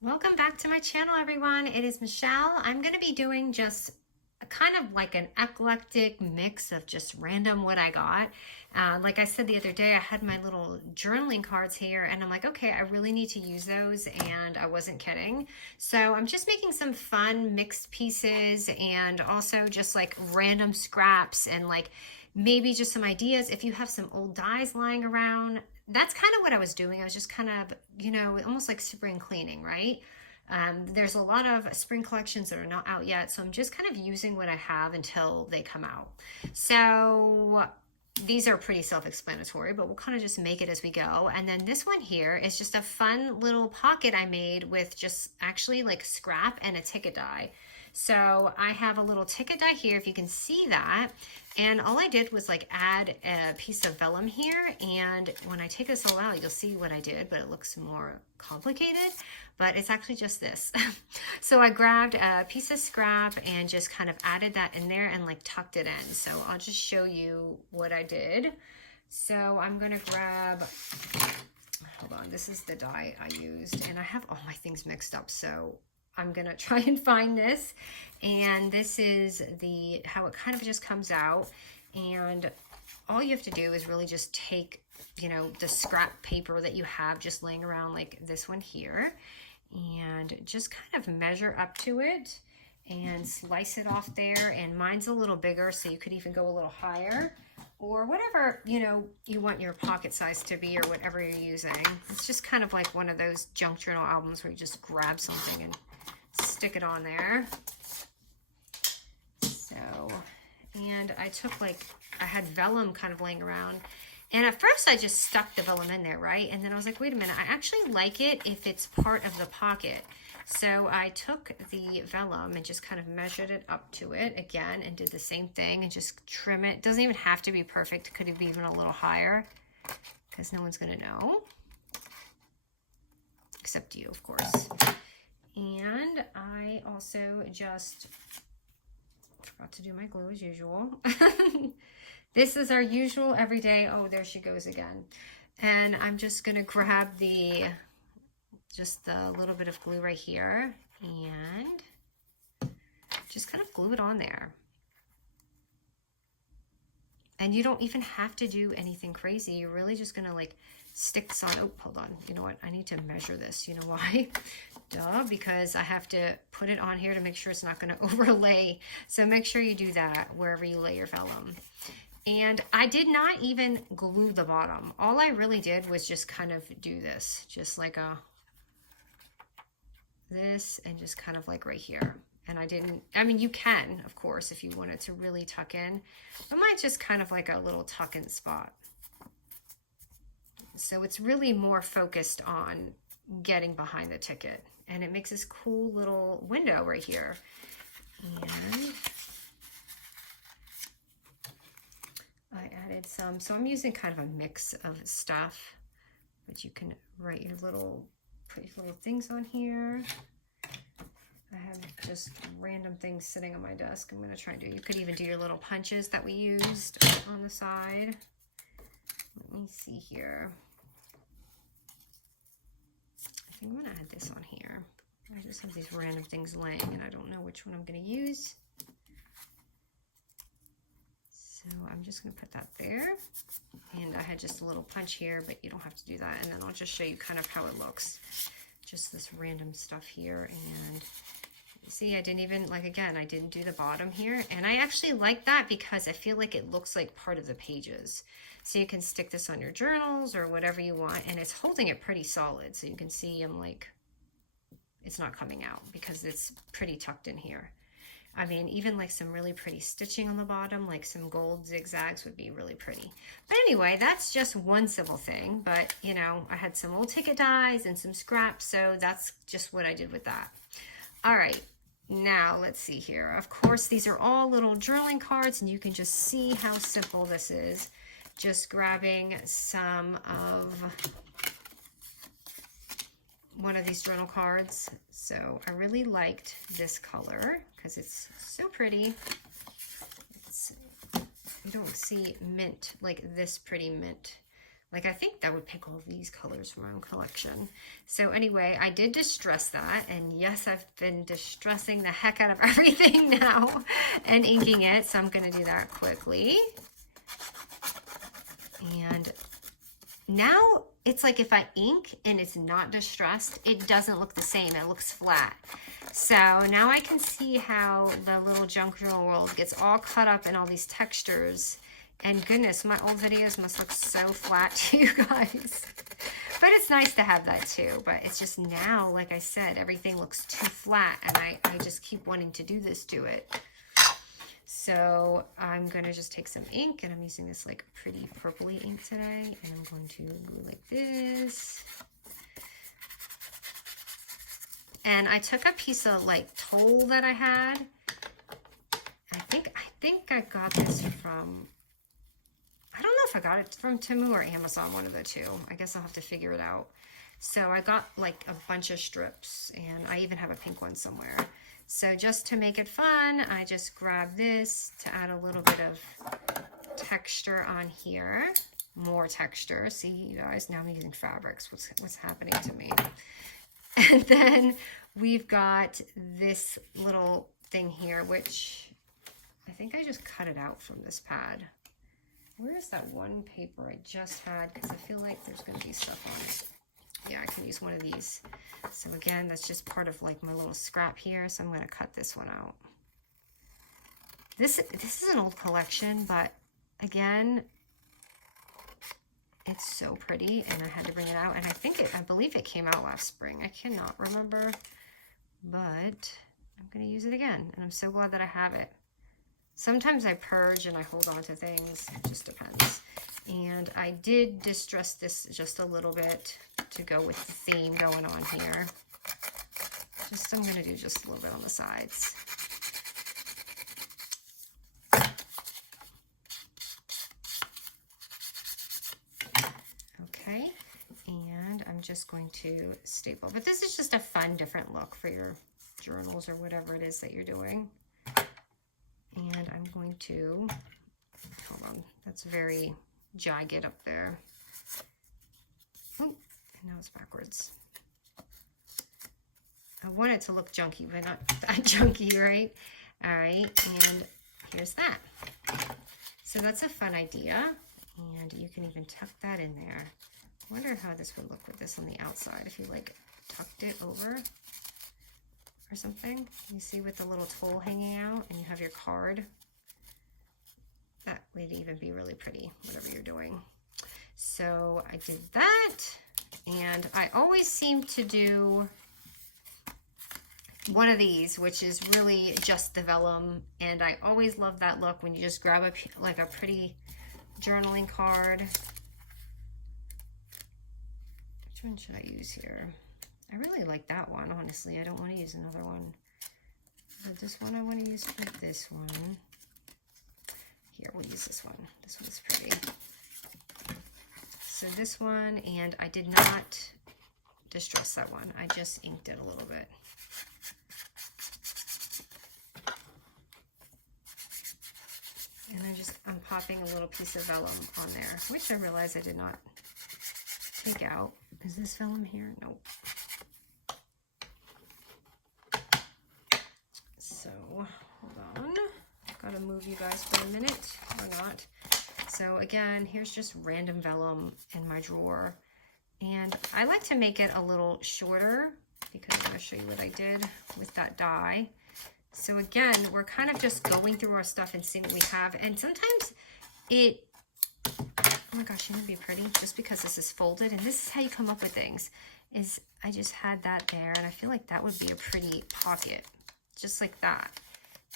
Welcome back to my channel, everyone. It is Michelle. I'm going to be doing just a kind of like an eclectic mix of just random what I got. Like I said the other day, I had my little journaling cards here and I'm like, okay, I really need to use those, and I wasn't kidding. So I'm just making some fun mixed pieces and also just like random scraps and like maybe just some ideas. If you have some old dies lying around, that's kind of what I was doing. I was just kind of, almost like spring cleaning, right? There's a lot of spring collections that are not out yet, so I'm just kind of using what I have until they come out. So these are pretty self-explanatory, but we'll kind of just make it as we go. And then this one here is just a fun little pocket I made with just actually like scrap and a ticket die. So I have a little ticket die here, if you can see that. And all I did was like add a piece of vellum here. And when I take this all out, you'll see what I did, but it looks more complicated, but it's actually just this. So I grabbed a piece of scrap and just kind of added that in there and like tucked it in. So I'll just show you what I did. So I'm gonna grab, hold on, this is the die I used, and I have all my things mixed up, so I'm gonna try and find this. And this is how it kind of just comes out. And all you have to do is really just take, the scrap paper that you have just laying around, like this one here, and just kind of measure up to it and slice it off there. And mine's a little bigger, so you could even go a little higher, or whatever, you want your pocket size to be, or whatever you're using. It's just kind of like one of those junk journal albums where you just grab something and stick it on there. So, and I took I had vellum kind of laying around, and at first I just stuck the vellum in there, right? And then I was like, wait a minute, I actually like it if it's part of the pocket. So I took the vellum and just kind of measured it up to it again and did the same thing and just trim it. It doesn't even have to be perfect. It could be even a little higher because no one's gonna know, except you, of course. And I also just forgot to do my glue as usual. This is our usual everyday, oh, there she goes again. And I'm just gonna grab just the little bit of glue right here and just kind of glue it on there. And you don't even have to do anything crazy. You're really just gonna stick this on. Oh, hold on. You know what? I need to measure this. You know why? Duh, because I have to put it on here to make sure it's not going to overlay. So make sure you do that wherever you lay your vellum. And I did not even glue the bottom. All I really did was just kind of do this, just like this, and just kind of like right here. And I mean, you can, of course, if you wanted to really tuck in, but mine's just kind of like a little tuck in spot. So it's really more focused on getting behind the ticket, and it makes this cool little window right here. And I added some, so I'm using kind of a mix of stuff, but you can write your put your little things on here. I have just random things sitting on my desk. I'm going to try and you could even do your little punches that we used on the side. Let me see here. I think I'm going to add this on here. I just have these random things laying and I don't know which one I'm going to use. So I'm just going to put that there. And I had just a little punch here, but you don't have to do that. And then I'll just show you kind of how it looks. Just this random stuff here. And see, I didn't even, again, I didn't do the bottom here. And I actually like that because I feel like it looks like part of the pages. So you can stick this on your journals or whatever you want. And it's holding it pretty solid. So you can see it's not coming out because it's pretty tucked in here. I mean, even some really pretty stitching on the bottom, like some gold zigzags would be really pretty. But anyway, that's just one simple thing. But, I had some old ticket dies and some scraps. So that's just what I did with that. All right. Now, let's see here. Of course, these are all little journaling cards, and you can just see how simple this is. Just grabbing some of one of these journal cards. So I really liked this color because it's so pretty. You don't see mint, like this pretty mint Like, I think that would pick all of these colors from my own collection. So anyway, I did distress that. And yes, I've been distressing the heck out of everything now and inking it. So I'm going to do that quickly. And now it's like if I ink and it's not distressed, it doesn't look the same. It looks flat. So now I can see how the little junk journal world gets all cut up in all these textures. And goodness, my old videos must look so flat to you guys. But it's nice to have that too. But it's just now, like I said, everything looks too flat. And I just keep wanting to do this to it. So I'm going to just take some ink. And I'm using this like pretty purpley ink today. And I'm going to go like this. And I took a piece of like toll that I had. I think I got this from... I don't know if I got it from Temu or Amazon, one of the two. I guess I'll have to figure it out. So I got like a bunch of strips, and I even have a pink one somewhere. So just to make it fun, I just grabbed this to add a little bit of texture on here. More texture. See, you guys, now I'm using fabrics. What's happening to me? And then we've got this little thing here, which I think I just cut it out from this pad. Where is that one paper I just had? Because I feel like there's going to be stuff on it. Yeah, I can use one of these. So again, that's just part of like my little scrap here. So I'm going to cut this one out. This is an old collection, but again, it's so pretty, and I had to bring it out. And I believe it came out last spring. I cannot remember, but I'm going to use it again. And I'm so glad that I have it. Sometimes I purge and I hold on to things. It just depends. And I did distress this just a little bit to go with the theme going on here. I'm going to do just a little bit on the sides. Okay. And I'm just going to staple. But this is just a fun, different look for your journals or whatever it is that you're doing. And I'm going to, hold on, that's very jagged up there. Oh, and now it's backwards. I want it to look junky, but not that junky, right? All right, and here's that. So that's a fun idea. And you can even tuck that in there. I wonder how this would look with this on the outside if you like tucked it over or something. You see with the little toll hanging out, and you have your card. That would even be really pretty, whatever you're doing. So I did that, and I always seem to do one of these, which is really just the vellum, and I always love that look when you just grab a pretty journaling card. Which one should I use here? I really like that one, honestly. I don't want to use another one. But this one I want to use for this one. Here, we'll use this one. This one's pretty. So this one, and I did not distress that one. I just inked it a little bit. And I'm popping a little piece of vellum on there, which I realized I did not take out. Is this vellum here? Nope. So, hold on. Gotta move you guys for a minute, or not. So again, here's just random vellum in my drawer. And I like to make it a little shorter because I'm gonna show you what I did with that die. So again, we're kind of just going through our stuff and seeing what we have. And sometimes oh my gosh, shouldn't it be pretty? Just because this is folded, and this is how you come up with things, is I just had that there, and I feel like that would be a pretty pocket, just like that.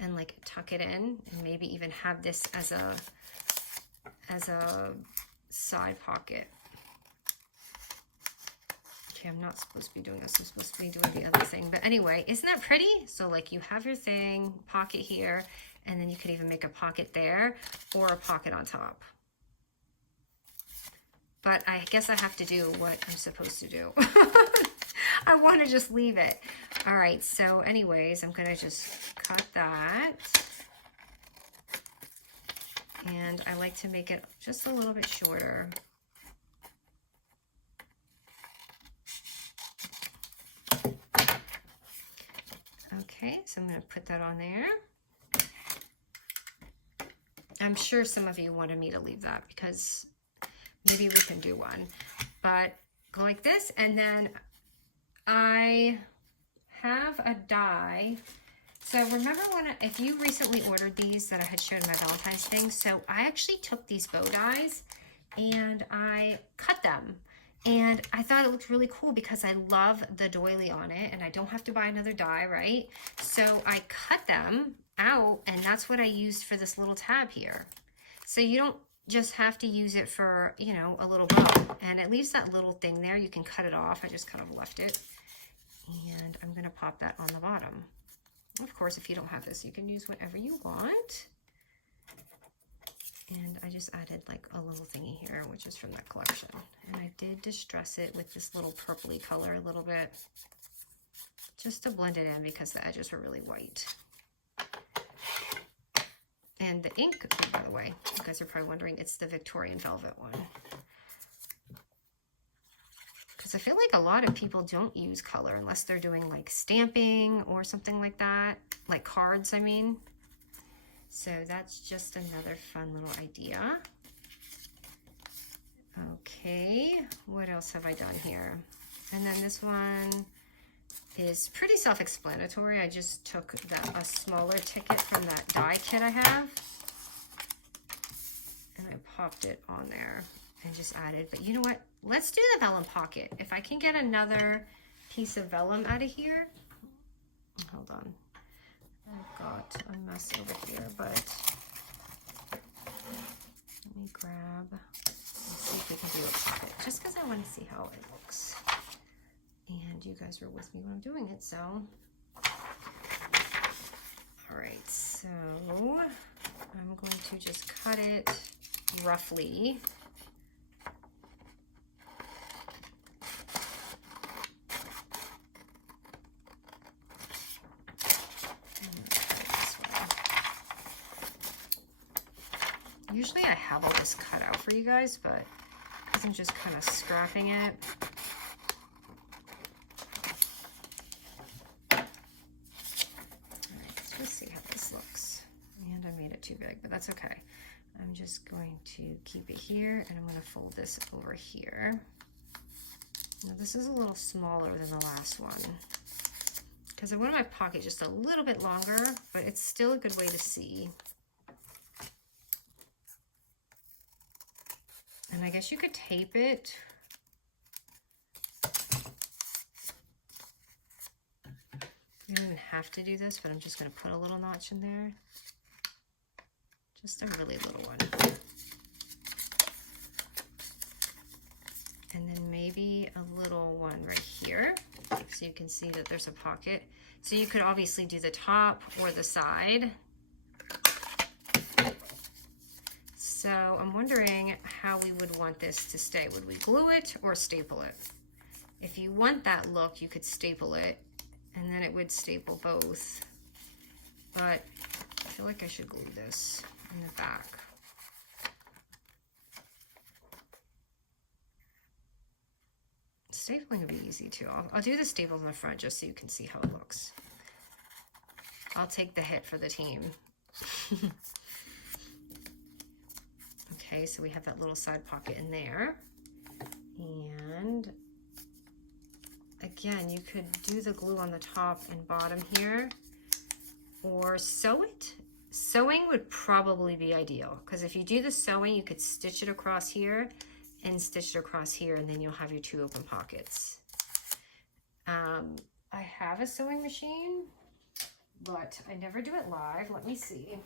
And like tuck it in, and maybe even have this as a side pocket. Okay, I'm not supposed to be doing this. I'm supposed to be doing the other thing. But anyway, isn't that pretty? So like you have your thing, pocket here, and then you could even make a pocket there or a pocket on top. But I guess I have to do what I'm supposed to do. I want to just leave it. All right, so anyways, I'm going to just cut that. And I like to make it just a little bit shorter. Okay, so I'm going to put that on there. I'm sure some of you wanted me to leave that because maybe we can do one. But go like this, and then I have a die. So remember if you recently ordered these that I had showed in my Valentine's thing, so I actually took these bow dies and I cut them. And I thought it looked really cool because I love the doily on it and I don't have to buy another die, right? So I cut them out and that's what I used for this little tab here. So you don't just have to use it for, you know, a little bow. And it leaves that little thing there. You can cut it off. I just kind of left it. And I'm going to pop that on the bottom. Of course, if you don't have this, you can use whatever you want. And I just added like a little thingy here, which is from that collection. And I did distress it with this little purpley color a little bit, just to blend it in because the edges were really white. And the ink, oh, by the way, you guys are probably wondering, it's the Victorian Velvet one. Because I feel like a lot of people don't use color unless they're doing like stamping or something like that, like cards, I mean. So that's just another fun little idea. Okay, what else have I done here? And then this one is pretty self-explanatory. I just took a smaller ticket from that die kit I have. And I popped it on there and just added. But you know what? Let's do the vellum pocket. If I can get another piece of vellum out of here. Hold on. I've got a mess over here, but let me grab, let's see if we can do a pocket, just because I want to see how it looks. And you guys were with me when I'm doing it, so. All right, so I'm going to just cut it roughly. Usually I have all this cut out for you guys, but because I'm just kind of scrapping it. All right, let's just see how this looks. And I made it too big, but that's okay. I'm just going to keep it here, and I'm going to fold this over here. Now this is a little smaller than the last one, because I wanted my pocket just a little bit longer, but it's still a good way to see. And I guess you could tape it. You don't even have to do this, but I'm just going to put a little notch in there. Just a really little one. And then maybe a little one right here, so you can see that there's a pocket. So you could obviously do the top or the side. So I'm wondering how we would want this to stay. Would we glue it or staple it? If you want that look, you could staple it, and then it would staple both. But I feel like I should glue this in the back. Stapling would be easy too. I'll do the staples in the front just so you can see how it looks. I'll take the hit for the team. Okay, so we have that little side pocket in there. And again, you could do the glue on the top and bottom here, or sew it. Sewing would probably be ideal, because if you do the sewing, you could stitch it across here and stitch it across here, and then you'll have your two open pockets. I have a sewing machine, but I never do it live. Let me see.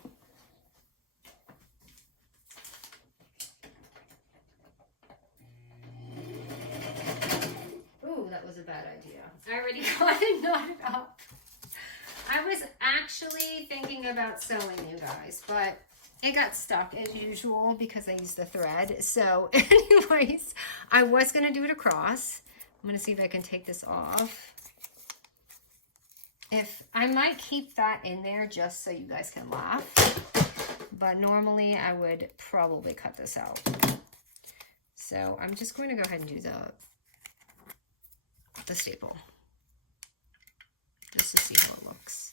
Ooh, that was a bad idea. I already got it knotted up. I was actually thinking about sewing, you guys, but it got stuck as usual because I used the thread. So anyways, I was going to do it across. I'm going to see if I can take this off. If I might keep that in there just so you guys can laugh, but normally I would probably cut this out. So I'm just going to go ahead and do the staple just to see how it looks.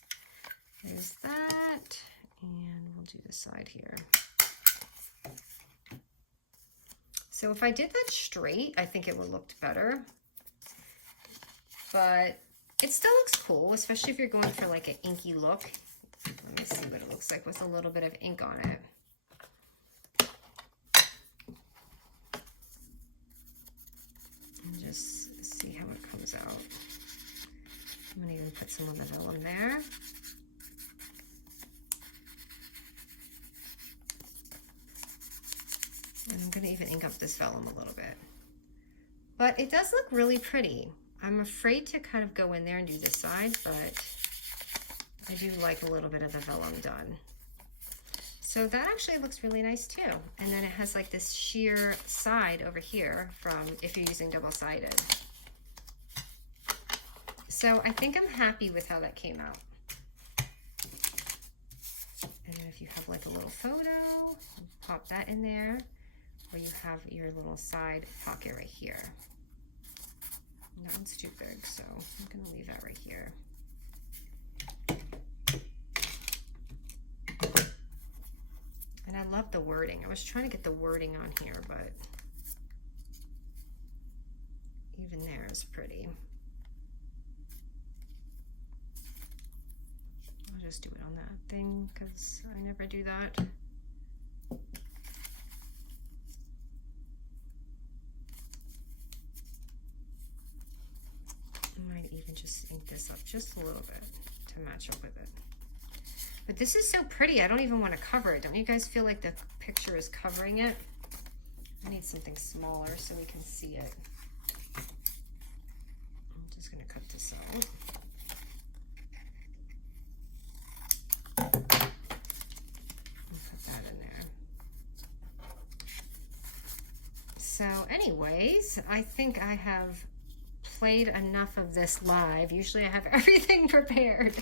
There's that. And we'll do the side here. So if I did that straight, I think it would look better. But it still looks cool, especially if you're going for like an inky look. Let me see what it looks like with a little bit of ink on it. And just see how it comes out. I'm going to even put some of the vellum there. And I'm going to even ink up this vellum a little bit. But it does look really pretty. I'm afraid to kind of go in there and do this side, but I do like a little bit of the vellum done. So that actually looks really nice too. And then it has like this sheer side over here from if you're using double-sided. So I think I'm happy with how that came out. And then if you have like a little photo, pop that in there, or you have your little side pocket right here. That one's too big, so I'm gonna leave that right here. And I love the wording. I was trying to get the wording on here, but even there is pretty. I'll just do it on that thing because I never do that. I might even just ink this up just a little bit to match up with it. But this is so pretty, I don't even want to cover it. Don't you guys feel like the picture is covering it? I need something smaller so we can see it. I'm just going to cut this out. I'll put that in there. So anyways, I think I have played enough of this live. Usually I have everything prepared,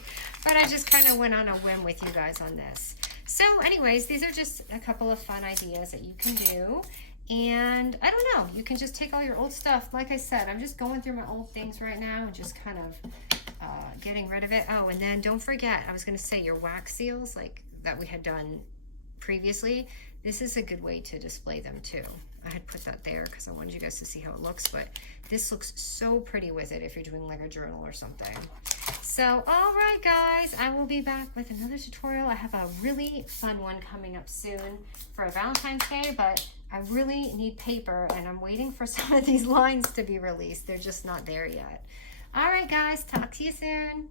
but I just kind of went on a whim with you guys on this. So anyways, these are just a couple of fun ideas that you can do. And I don't know, you can just take all your old stuff. Like I said, I'm just going through my old things right now and just kind of getting rid of it. Oh, and then don't forget, I was going to say your wax seals like that we had done previously. This is a good way to display them too. I had put that there because I wanted you guys to see how it looks, but this looks so pretty with it if you're doing like a journal or something. So, all right, guys, I will be back with another tutorial. I have a really fun one coming up soon for a Valentine's Day, but I really need paper, and I'm waiting for some of these lines to be released. They're just not there yet. All right, guys, talk to you soon.